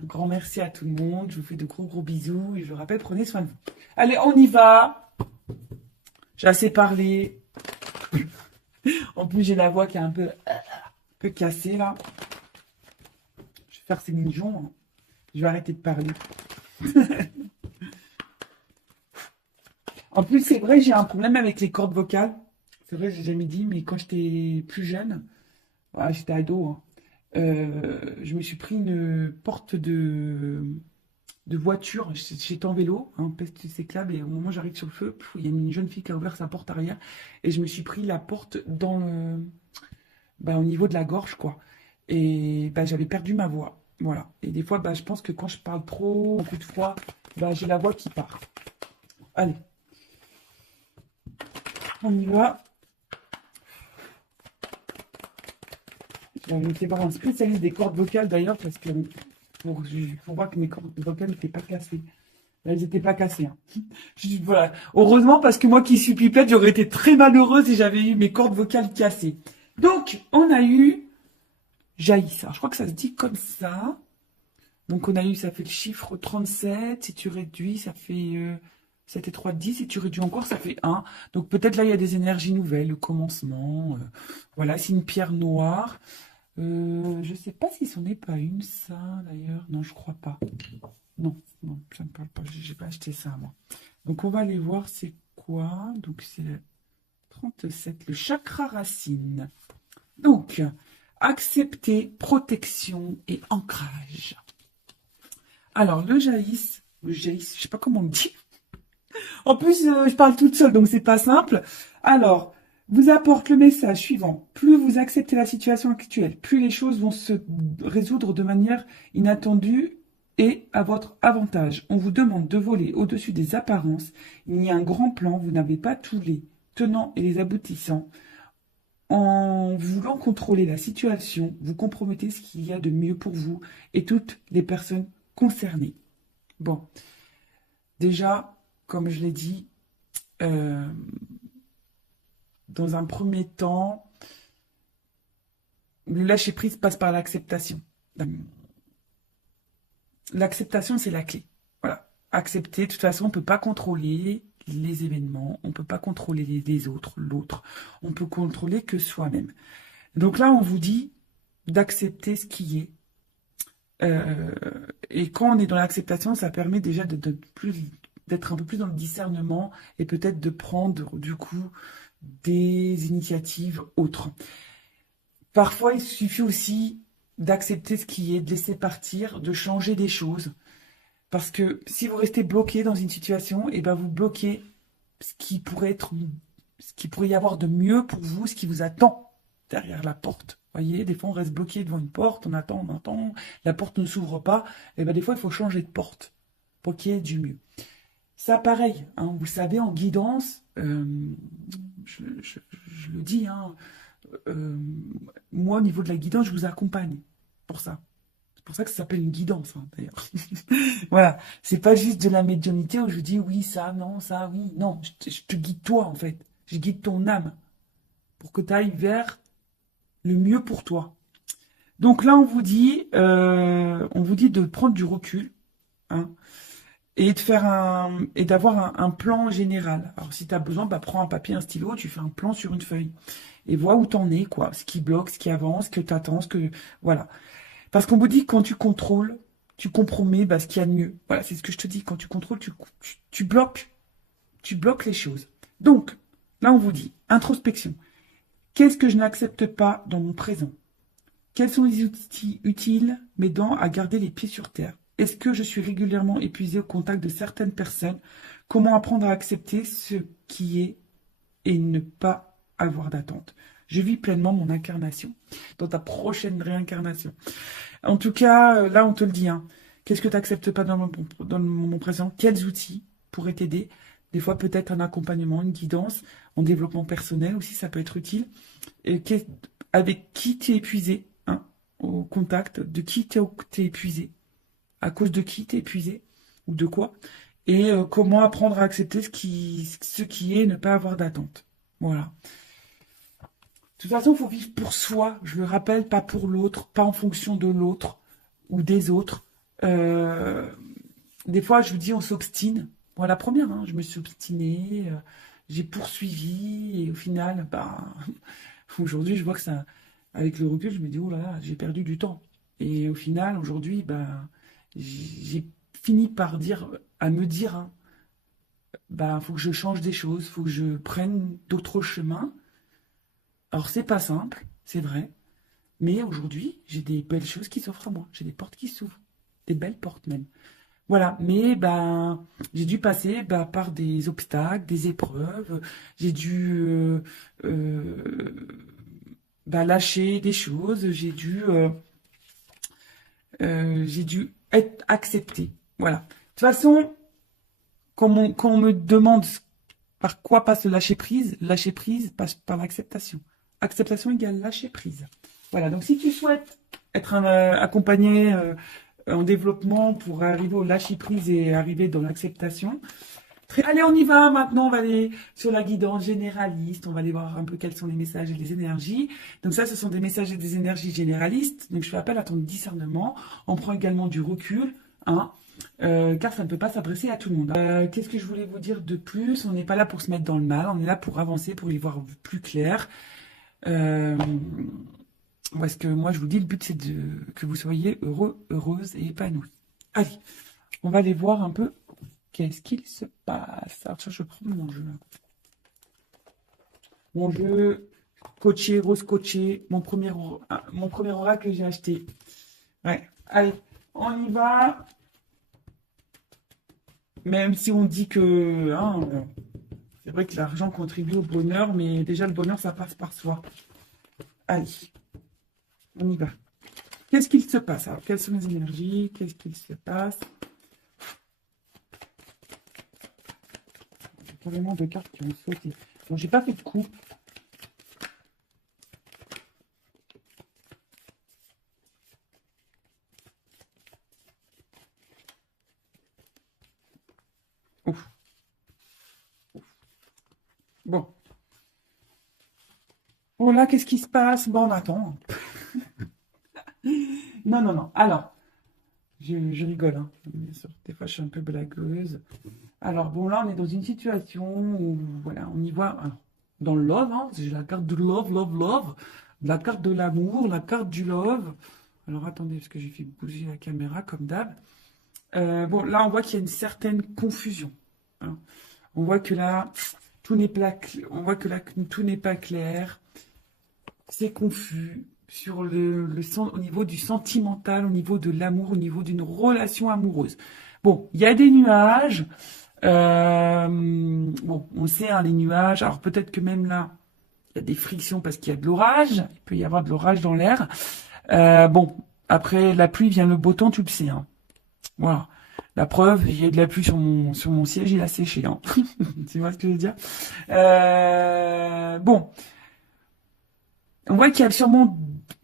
Un grand merci à tout le monde. Je vous fais de gros gros bisous. Et je vous rappelle, prenez soin de vous. Allez, on y va. J'ai assez parlé. En plus, j'ai la voix qui est un peu cassée là. Je vais faire Céline Dion, hein. Je vais arrêter de parler. En plus, c'est vrai, j'ai un problème avec les cordes vocales. C'est vrai, j'ai jamais dit, mais quand j'étais plus jeune, voilà, j'étais ado, hein, je me suis pris une porte de voiture. J'étais en vélo, hein, peste cyclable, et au moment où j'arrive sur le feu, il y a une jeune fille qui a ouvert sa porte arrière, et je me suis pris la porte au niveau de la gorge, quoi. Et j'avais perdu ma voix. Voilà. Et des fois, je pense que quand je parle trop, beaucoup de fois, j'ai la voix qui part. Allez, on y va. J'avais été voir un spécialiste des cordes vocales d'ailleurs, parce que pour voir que mes cordes vocales n'étaient pas cassées. Là, elles n'étaient pas cassées, hein. Voilà. Heureusement, parce que moi qui suis pipette, j'aurais été très malheureuse si j'avais eu mes cordes vocales cassées. Donc, on a eu Jaïs. Alors, je crois que ça se dit comme ça. Donc, on a eu, ça fait le chiffre 37. Si tu réduis, ça fait 7 et 3, 10. Si tu réduis encore, ça fait 1. Donc, peut-être là, il y a des énergies nouvelles, le commencement. Voilà, c'est une pierre noire. Je sais pas si c'en est pas une, ça, d'ailleurs. Non, je crois pas. Non, non, ça me parle pas. J'ai pas acheté ça, moi. Donc, on va aller voir c'est quoi. Donc, c'est le 37, le chakra racine. Donc, accepter, protection et ancrage. Alors, le jaïs, je sais pas comment on dit. En plus, je parle toute seule, donc c'est pas simple. Alors, vous apporte le message suivant. Plus vous acceptez la situation actuelle, plus les choses vont se résoudre de manière inattendue et à votre avantage. On vous demande de voler au-dessus des apparences. Il y a un grand plan, vous n'avez pas tous les tenants et les aboutissants. En voulant contrôler la situation, vous compromettez ce qu'il y a de mieux pour vous et toutes les personnes concernées. Bon, déjà, comme je l'ai dit, euh, dans un premier temps, le lâcher-prise passe par l'acceptation. L'acceptation, c'est la clé. Voilà. Accepter, de toute façon, on ne peut pas contrôler les événements, on ne peut pas contrôler les autres, l'autre. On peut contrôler que soi-même. Donc là, on vous dit d'accepter ce qui est. Euh, et quand on est dans l'acceptation, ça permet déjà d'être un peu plus dans le discernement et peut-être de prendre du coup des initiatives autres. Parfois, il suffit aussi d'accepter ce qui est, de laisser partir, de changer des choses. Parce que si vous restez bloqué dans une situation, et vous bloquez ce qui pourrait être, ce qui pourrait y avoir de mieux pour vous, ce qui vous attend derrière la porte. Vous voyez, des fois on reste bloqué devant une porte, on attend, la porte ne s'ouvre pas. Et des fois il faut changer de porte pour qu'il y ait du mieux. Ça, pareil, hein, vous savez, en guidance, je le dis, hein, euh, moi, au niveau de la guidance, je vous accompagne pour ça. C'est pour ça que ça s'appelle une guidance, hein, d'ailleurs. Voilà, c'est pas juste de la médiumnité où je dis oui, ça, non, ça, oui. Non, je te guide toi, en fait. Je guide ton âme pour que tu ailles vers le mieux pour toi. Donc là, on vous dit de prendre du recul, hein, et d'avoir un plan général. Alors, si tu as besoin, prends un papier, un stylo, tu fais un plan sur une feuille et vois où t'en es, quoi. Ce qui bloque, ce qui avance, ce que t'attends, voilà. Parce qu'on vous dit que quand tu contrôles, tu compromets ce qu'il y a de mieux. Voilà, c'est ce que je te dis. Quand tu contrôles, tu bloques les choses. Donc, là, on vous dit, introspection. Qu'est-ce que je n'accepte pas dans mon présent? Quels sont les outils utiles m'aidant à garder les pieds sur terre? Est-ce que je suis régulièrement épuisé au contact de certaines personnes? Comment apprendre à accepter ce qui est et ne pas avoir d'attente? Je vis pleinement mon incarnation dans ta prochaine réincarnation. En tout cas, là, on te le dit, hein. Qu'est-ce que tu n'acceptes pas dans le moment présent? Quels outils pourraient t'aider? Des fois, peut-être un accompagnement, une guidance, en développement personnel aussi, ça peut être utile. Et avec qui tu es épuisé, hein, au contact, de qui tu es épuisé, à cause de qui tu es épuisé, ou de quoi, et comment apprendre à accepter ce qui est, et ne pas avoir d'attente. Voilà. De toute façon, il faut vivre pour soi, je le rappelle, pas pour l'autre, pas en fonction de l'autre ou des autres. Euh, des fois, je vous dis, on s'obstine. Moi, la première, hein, je me suis obstinée, j'ai poursuivi, et au final, bah, aujourd'hui, je vois que ça, avec le recul, je me dis, oh là là, j'ai perdu du temps. Et au final, aujourd'hui, bah, j'ai fini par dire, à me dire, hein, bah, faut que je change des choses, faut que je prenne d'autres chemins. Alors, c'est pas simple, c'est vrai, mais aujourd'hui, j'ai des belles choses qui s'offrent à moi, j'ai des portes qui s'ouvrent, des belles portes même. Voilà, mais ben, j'ai dû passer bah, par des obstacles, des épreuves. J'ai dû bah, lâcher des choses. J'ai dû être accepté. Voilà. De toute façon, quand on me demande par quoi passe le lâcher prise passe par l'acceptation. Acceptation égale lâcher prise. Voilà. Donc, si tu souhaites être accompagné en développement pour arriver au lâcher prise et arriver dans l'acceptation. Allez, on y va. Maintenant, on va aller sur la guidance généraliste. On va aller voir un peu quels sont les messages et les énergies. Donc ça, ce sont des messages et des énergies généralistes. Donc je fais appel à ton discernement. On prend également du recul, hein, car ça ne peut pas s'adresser à tout le monde. Qu'est-ce que je voulais vous dire de plus? On n'est pas là pour se mettre dans le mal. On est là pour avancer, pour y voir plus clair. Parce que moi, je vous dis, le but, c'est que vous soyez heureux, heureuse et épanouie. Allez, on va aller voir un peu qu'est-ce qu'il se passe. Alors, ça, je prends mon jeu. Mon jeu coaché, rose coaché, mon premier oracle que j'ai acheté. Ouais, allez, on y va. Même si on dit que hein, c'est vrai que l'argent contribue au bonheur, mais déjà le bonheur, ça passe par soi. Allez, on y va. Qu'est-ce qu'il se passe? Alors, quelles sont les énergies? Qu'est-ce qu'il se passe? J'ai carrément deux cartes qui ont sauté. Donc, j'ai pas fait de coupe. Ouf. Bon. Bon, là, qu'est-ce qui se passe? Bon, on attend. Non, non, non. Alors, je rigole, hein. Bien sûr, des fois, je suis un peu blagueuse. Alors, bon, là, on est dans une situation où, voilà, on y voit, alors, dans le love, hein, j'ai la carte de love, love, love, la carte de l'amour, la carte du love. Alors, attendez, parce que j'ai fait bouger la caméra, comme d'hab. Bon, là, on voit qu'il y a une certaine confusion, hein. On voit que là, on voit que là, tout n'est pas clair. C'est confus sur au niveau du sentimental, au niveau de l'amour, au niveau d'une relation amoureuse. Bon, il y a des nuages. Bon, on sait, hein, les nuages. Alors peut-être que même là, il y a des frictions parce qu'il y a de l'orage. Il peut y avoir de l'orage dans l'air. Bon, après la pluie vient le beau temps, tu le sais, hein. Voilà. La preuve, il y a de la pluie sur mon siège, il a séché, hein. Tu vois ce que je veux dire? Bon, on voit qu'il y a sûrement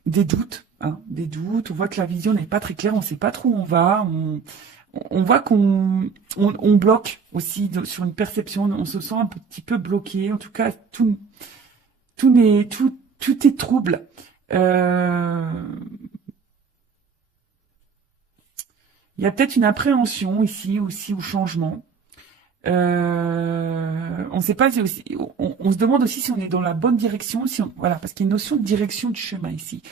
des doutes, hein, des doutes. On voit que la vision n'est pas très claire. On ne sait pas trop où on va. On voit on bloque aussi sur une perception. On se sent un petit peu bloqué. En tout cas, tout est trouble. Il y a peut-être une appréhension ici aussi au changement. On sait pas si aussi, on se demande aussi si on est dans la bonne direction, voilà, parce qu'il y a une notion de direction du chemin ici.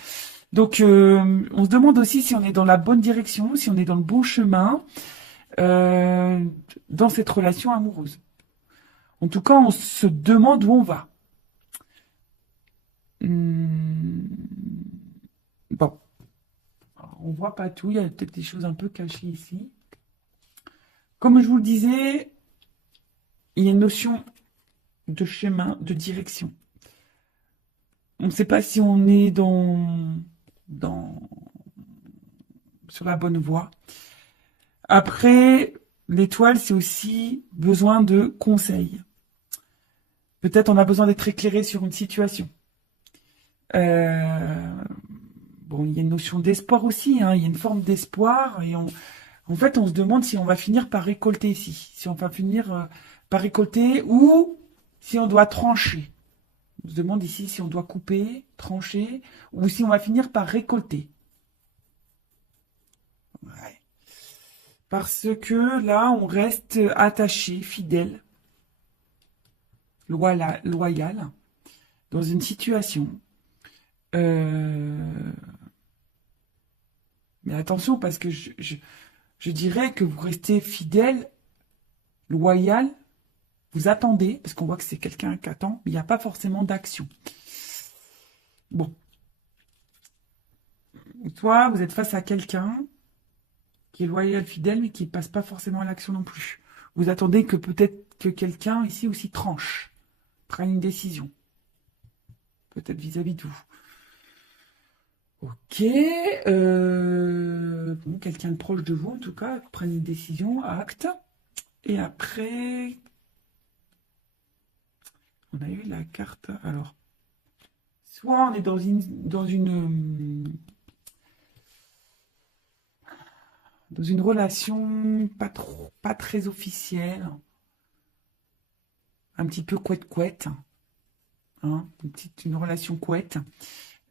Donc, on se demande aussi si on est dans la bonne direction, si on est dans le bon chemin euh, dans cette relation amoureuse. En tout cas, on se demande où on va. Hum, bon, alors, on voit pas tout. Il y a peut-être des choses un peu cachées ici. Comme je vous le disais, il y a une notion de chemin, de direction. On ne sait pas si on est dans, sur la bonne voie. Après, l'étoile, c'est aussi besoin de conseils. Peut-être on a besoin d'être éclairé sur une situation. Euh, bon, il y a une notion d'espoir aussi, hein, il y a une forme d'espoir. En fait, on se demande si on va finir par récolter ici. Si on va finir par récolter ou si on doit trancher. On se demande ici si on doit couper, trancher, ou si on va finir par récolter. Ouais. Parce que là, on reste attaché, fidèle, loyal, dans une situation. Euh, mais attention, parce que je dirais que vous restez fidèle, loyal, vous attendez, parce qu'on voit que c'est quelqu'un qui attend, mais il n'y a pas forcément d'action. Bon, toi, vous êtes face à quelqu'un qui est loyal, fidèle, mais qui ne passe pas forcément à l'action non plus. Vous attendez que peut-être que quelqu'un ici aussi tranche, prenne une décision, peut-être vis-à-vis de vous. Ok, bon, quelqu'un de proche de vous, en tout cas, prenne une décision, acte. Et après, on a eu la carte. Alors, soit on est dans une relation pas très officielle, un petit peu couette-couette, hein, une relation couette,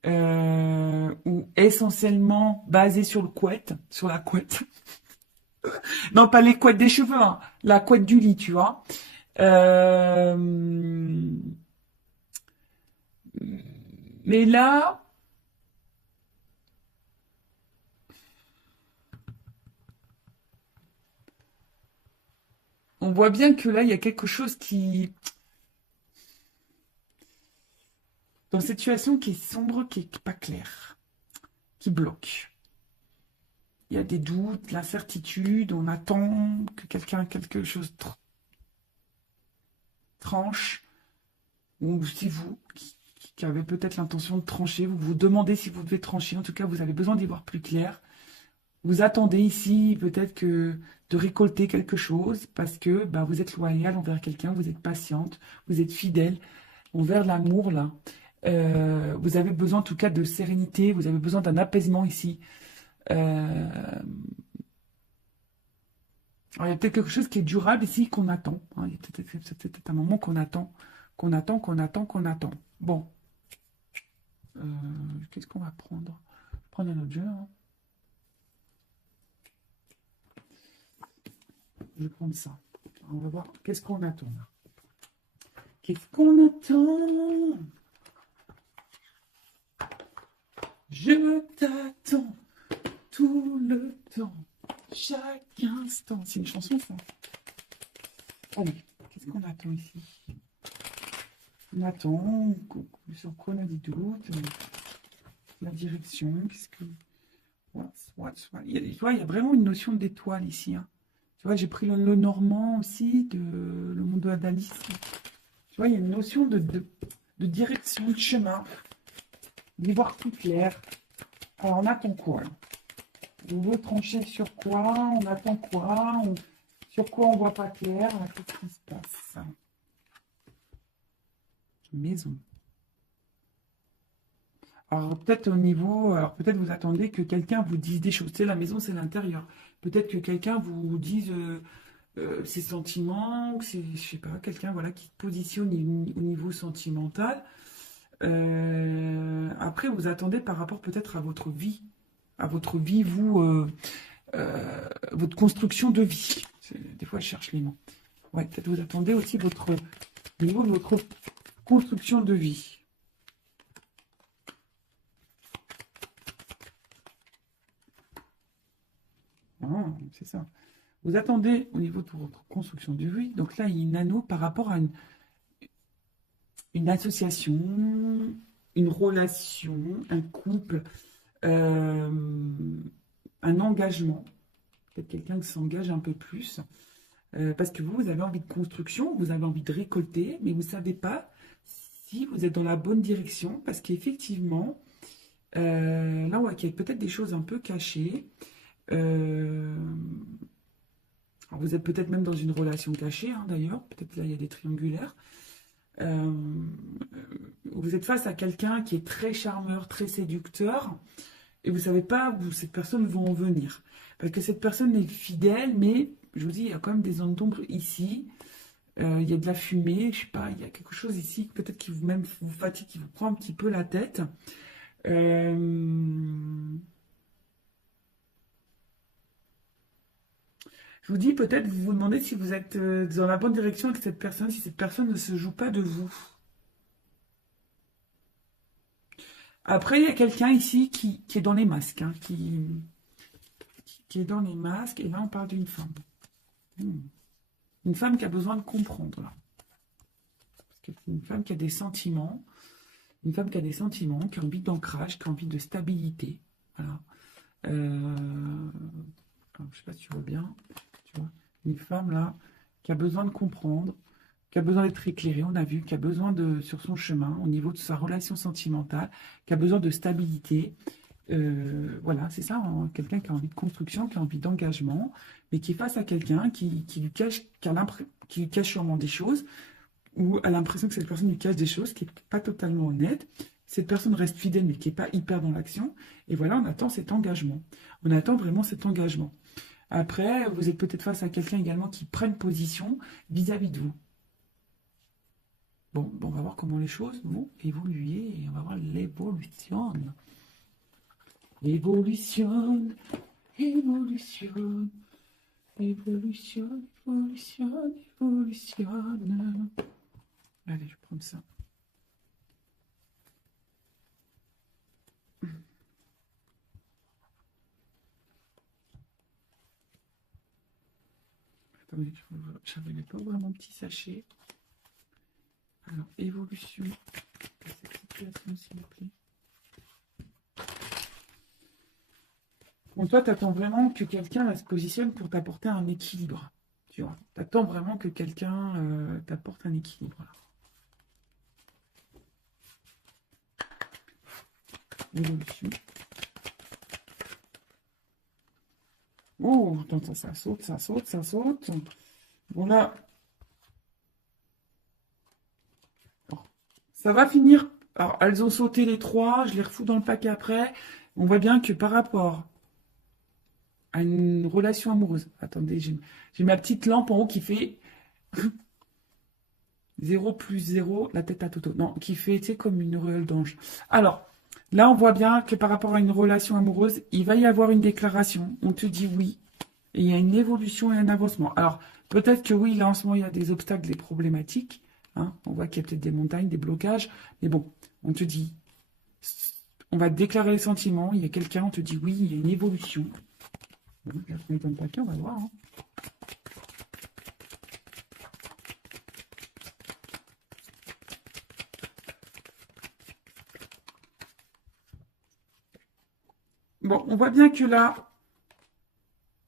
ou essentiellement basée sur le couette, sur la couette. Non, pas les couettes des cheveux, hein, la couette du lit, tu vois. Euh, mais là, on voit bien que là, il y a quelque chose qui, dans cette situation qui est sombre, qui est pas clair, qui bloque. Il y a des doutes, l'incertitude, on attend que quelque chose tranche, ou c'est vous qui avez peut-être l'intention de trancher, vous vous demandez si vous devez trancher, en tout cas vous avez besoin d'y voir plus clair. Vous attendez ici peut-être que de récolter quelque chose parce que bah, vous êtes loyal envers quelqu'un, vous êtes patiente, vous êtes fidèle envers l'amour là. Vous avez besoin en tout cas de sérénité, vous avez besoin d'un apaisement ici. Euh, alors, il y a peut-être quelque chose qui est durable ici qu'on attend, hein. Il y a peut-être un moment qu'on attend, qu'on attend, qu'on attend, qu'on attend. Bon, euh, qu'est-ce qu'on va prendre? Prendre un autre jeu, hein. Je vais prendre ça. On va voir qu'est-ce qu'on attend là. Qu'est-ce qu'on attend? Je t'attends tout le temps, chaque instant. C'est une chanson, ça. Allez, qu'est-ce qu'on attend ici? On attend, sur quoi on a des doutes, la direction, qu'est-ce que... Il y a, tu vois, il y a vraiment une notion d'étoile ici, hein. Tu vois, j'ai pris le normand aussi, le monde de d'Alice. Tu vois, il y a une notion de direction, de chemin, d'y voir plus clair. Alors, on attend quoi là? On veut trancher sur quoi? On attend quoi? Sur quoi on voit pas clair? Qu'est-ce qui se passe? Maison. Alors peut-être au niveau, alors peut-être vous attendez que quelqu'un vous dise des choses. Tu sais, la maison, c'est l'intérieur. Peut-être que quelqu'un vous dise ses sentiments, que c'est, je sais pas, quelqu'un voilà qui te positionne au niveau sentimental. Après, vous attendez par rapport peut-être à votre vie, vous, votre construction de vie. Des fois, je cherche les mots. Ouais, peut-être vous attendez aussi au niveau de votre construction de vie. Ah, c'est ça. Vous attendez au niveau de votre construction de vie. Donc là, il y a une anneau par rapport à une association, une relation, un couple, euh, un engagement. Peut-être quelqu'un qui s'engage un peu plus. Parce que vous avez envie de construction, vous avez envie de récolter, mais vous ne savez pas si vous êtes dans la bonne direction. Parce qu'effectivement, là, on voit qu'il y a peut-être des choses un peu cachées. Euh, alors vous êtes peut-être même dans une relation cachée, hein, d'ailleurs. Peut-être là, il y a des triangulaires. Euh, vous êtes face à quelqu'un qui est très charmeur, très séducteur, et vous ne savez pas où cette personne va en venir. Parce que cette personne est fidèle, mais je vous dis, il y a quand même des zones d'ombre ici. Il y a de la fumée, je sais pas, il y a quelque chose ici, peut-être qui vous même vous fatigue, qui vous prend un petit peu la tête. Euh, Je vous dis, peut-être, vous vous demandez si vous êtes dans la bonne direction avec cette personne, si cette personne ne se joue pas de vous. Après, il y a quelqu'un ici qui est dans les masques, hein, qui est dans les masques, et là, on parle d'une femme. Hmm. Une femme qui a besoin de comprendre, là. Parce que c'est une femme qui a des sentiments, une femme qui a des sentiments, qui a envie d'ancrage, qui a envie de stabilité. Voilà. Je ne sais pas si tu vois bien. Tu vois, une femme, là, qui a besoin de comprendre, qui a besoin d'être éclairée, on a vu, qui a besoin de, sur son chemin, au niveau de sa relation sentimentale, qui a besoin de stabilité. Voilà, c'est ça, hein, quelqu'un qui a envie de construction, qui a envie d'engagement, mais qui est face à quelqu'un qui lui cache, qui lui cache sûrement des choses, ou a l'impression que cette personne lui cache des choses, qui n'est pas totalement honnête. Cette personne reste fidèle, mais qui n'est pas hyper dans l'action. Et voilà, on attend cet engagement. On attend vraiment cet engagement. Après, vous êtes peut-être face à quelqu'un également qui prenne position vis-à-vis de vous. Bon, on va voir comment les choses vont évoluer et on va voir l'évolution. Évolution, évolution, évolution, évolution, évolution. Allez, je vais prendre ça. Attendez, j'avais pas vraiment petit sachet. Alors, évolution de cette situation, s'il vous plaît. Bon, toi, tu attends vraiment que quelqu'un se positionne pour t'apporter un équilibre. Tu vois, tu attends vraiment que quelqu'un t'apporte un équilibre. Là. Évolution. Oh, attends, ça saute, ça saute, ça saute. Bon, là, ça va finir. Alors, elles ont sauté les trois, je les refous dans le paquet après. On voit bien que par rapport à une relation amoureuse, attendez, j'ai ma petite lampe en haut qui fait 0 plus 0, la tête à Toto. Non, qui fait, tu sais, comme une auréole d'ange. Alors, là, on voit bien que par rapport à une relation amoureuse, il va y avoir une déclaration. On te dit oui. Et il y a une évolution et un avancement. Alors, peut-être que oui, là, en ce moment, il y a des obstacles, des problématiques. Hein. On voit qu'il y a peut-être des montagnes, des blocages. Mais bon, on te dit, on va te déclarer les sentiments. Il y a quelqu'un, on te dit oui, il y a une évolution. Bon, je vais dans le paquet, on va voir. Hein. Bon, on voit bien que là,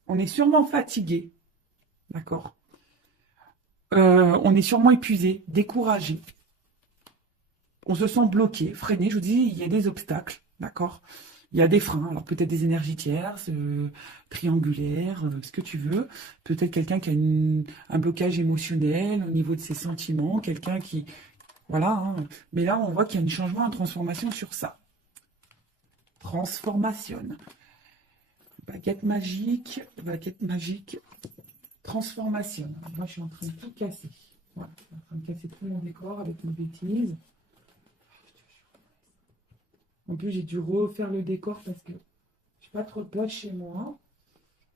on est sûrement fatigué. D'accord. On est sûrement épuisé, découragé. On se sent bloqué, freiné. Je vous dis, il y a des obstacles. D'accord. Il y a des freins. Alors peut-être des énergies tierces, triangulaires, ce que tu veux. Peut-être quelqu'un qui a un blocage émotionnel au niveau de ses sentiments. Quelqu'un qui... Voilà. Hein. Mais là, on voit qu'il y a un changement, une transformation sur ça. Transformation. Baguette magique, transformation. Moi, je suis en train de tout casser. Voilà, je suis en train de casser tout mon décor avec une bêtise. En plus, j'ai dû refaire le décor parce que j'ai pas trop de place chez moi.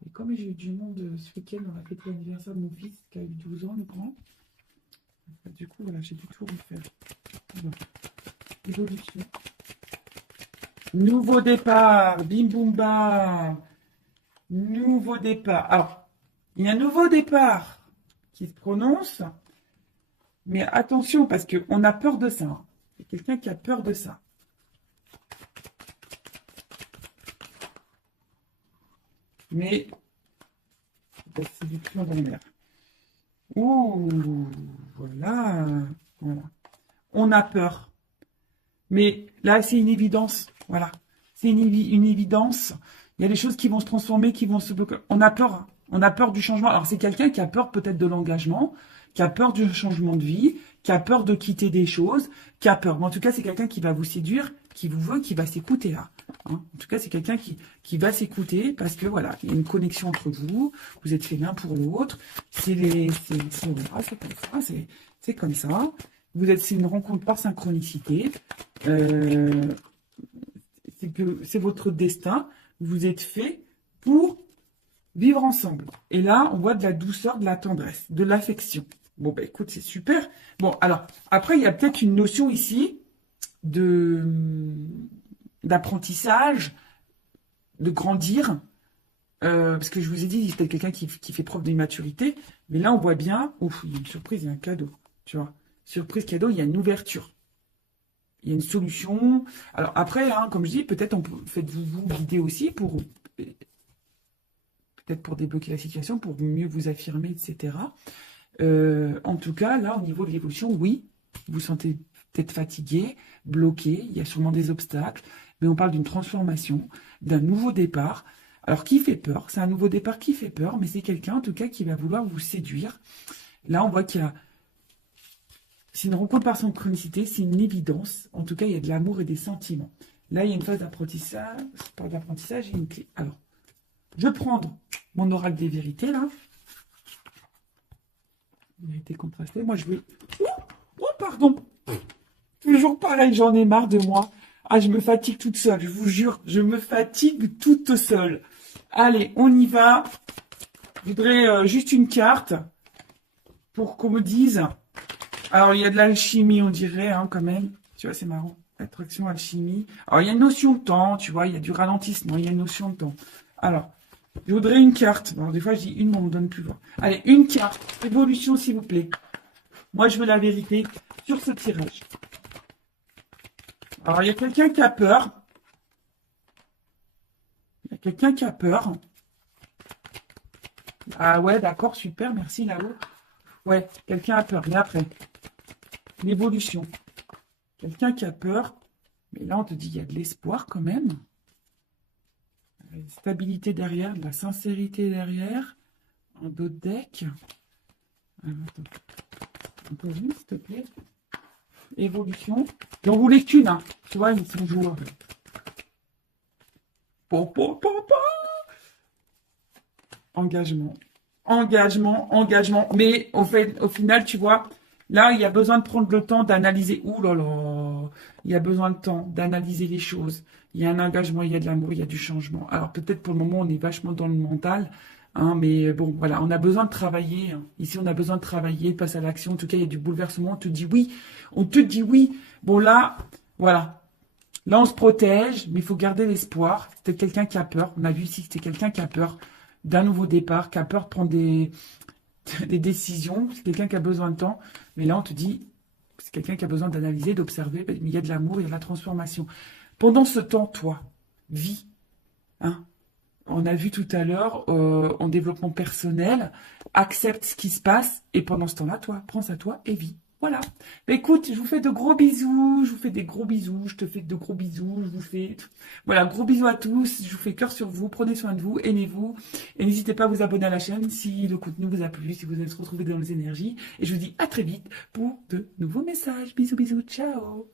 Et comme j'ai eu du monde ce week-end, on a fêté l'anniversaire de mon fils qui a eu 12 ans, le grand. Du coup, voilà, j'ai dû tout refaire. Voilà. Évolution. Nouveau départ, bim boum bam. Nouveau départ. Alors, il y a un nouveau départ qui se prononce, mais attention parce qu'on a peur de ça. Hein. Il y a quelqu'un qui a peur de ça. Mais c'est du plomb dans l'air. Ouh, voilà, voilà. On a peur. Mais là, c'est une évidence. Voilà. C'est une évidence. Il y a des choses qui vont se transformer, qui vont se bloquer. On a peur. Hein. On a peur du changement. Alors, c'est quelqu'un qui a peur peut-être de l'engagement, qui a peur du changement de vie, qui a peur de quitter des choses, qui a peur. Mais en tout cas, c'est quelqu'un qui va vous séduire, qui vous veut, qui va s'écouter là. Hein. En tout cas, c'est quelqu'un qui va s'écouter parce que voilà, il y a une connexion entre vous. Vous êtes fait l'un pour l'autre. C'est comme ça. C'est comme ça. C'est une rencontre par synchronicité. C'est que c'est votre destin. Vous êtes fait pour vivre ensemble. Et là, on voit de la douceur, de la tendresse, de l'affection. Bon, bah écoute, c'est super. Bon, alors, après, il y a peut-être une notion ici de d'apprentissage, de grandir. Parce que je vous ai dit, c'est peut-être quelqu'un qui fait preuve d'immaturité. Mais là, on voit bien, ouf, il y a une surprise, il y a un cadeau. Tu vois, surprise, cadeau, il y a une ouverture. Il y a une solution. Alors après, hein, comme je dis, peut-être faites-vous vous guider aussi pour peut-être pour débloquer la situation, pour mieux vous affirmer, etc. En tout cas, là, au niveau de l'évolution, oui, vous vous sentez peut-être fatigué, bloqué, il y a sûrement des obstacles, mais on parle d'une transformation, d'un nouveau départ. Alors, qui fait peur? C'est un nouveau départ qui fait peur, mais c'est quelqu'un, en tout cas, qui va vouloir vous séduire. Là, on voit qu'il y a... C'est une rencontre par synchronicité, c'est une évidence. En tout cas, il y a de l'amour et des sentiments. Là, il y a une phase d'apprentissage, pas d'apprentissage, et une clé. Alors, je vais prendre mon oral des vérités, là. Vérité contrastée. Moi, je vais... Oh, pardon. Toujours pareil, j'en ai marre de moi. Ah, je me fatigue toute seule, je vous jure. Je me fatigue toute seule. Allez, on y va. Je voudrais juste une carte pour qu'on me dise... Alors, il y a de l'alchimie, on dirait, hein, quand même. Tu vois, c'est marrant. Attraction, alchimie. Alors, il y a une notion de temps, tu vois, il y a du ralentissement, il y a une notion de temps. Alors, je voudrais une carte. Alors, des fois, je dis une, mais on ne me donne plus. Allez, une carte. Évolution, s'il vous plaît. Moi, je veux la vérité sur ce tirage. Alors, il y a quelqu'un qui a peur. Il y a quelqu'un qui a peur. Ah ouais, d'accord, super, merci là-haut. Ouais, quelqu'un a peur. Mais après, l'évolution. Quelqu'un qui a peur. Mais là, on te dit, il y a de l'espoir quand même. Une stabilité derrière, de la sincérité derrière. Un d'autres deck. Un peu juste, s'il te plaît. Évolution. J'en voulais qu'une, hein. Tu vois, ils sont joueurs. Engagement. Engagement, engagement. Mais au final, tu vois, là, il y a besoin de prendre le temps d'analyser. Ouh là là. Il y a besoin de temps d'analyser les choses. Il y a un engagement, il y a de l'amour, il y a du changement. Alors peut-être pour le moment, on est vachement dans le mental. Hein, mais bon, voilà, on a besoin de travailler. Hein. Ici, on a besoin de travailler, de passer à l'action. En tout cas, il y a du bouleversement. On te dit oui. On te dit oui. Bon, là, voilà. Là, on se protège, mais il faut garder l'espoir. C'était quelqu'un qui a peur. On a vu ici que c'était quelqu'un qui a peur d'un nouveau départ, qui a peur de prendre des décisions. C'est quelqu'un qui a besoin de temps. Mais là, on te dit, c'est quelqu'un qui a besoin d'analyser, d'observer. Mais il y a de l'amour, il y a de la transformation. Pendant ce temps, toi, vis. Hein. On a vu tout à l'heure, en développement personnel, accepte ce qui se passe. Et pendant ce temps-là, toi, prends ça à toi et vis. Voilà. Bah, écoute, je vous fais de gros bisous. Je vous fais des gros bisous. Je te fais de gros bisous. Je vous fais... Voilà, gros bisous à tous. Je vous fais cœur sur vous. Prenez soin de vous. Aimez-vous. Et n'hésitez pas à vous abonner à la chaîne si le contenu vous a plu, si vous allez se retrouver dans les énergies. Et je vous dis à très vite pour de nouveaux messages. Bisous, bisous. Ciao.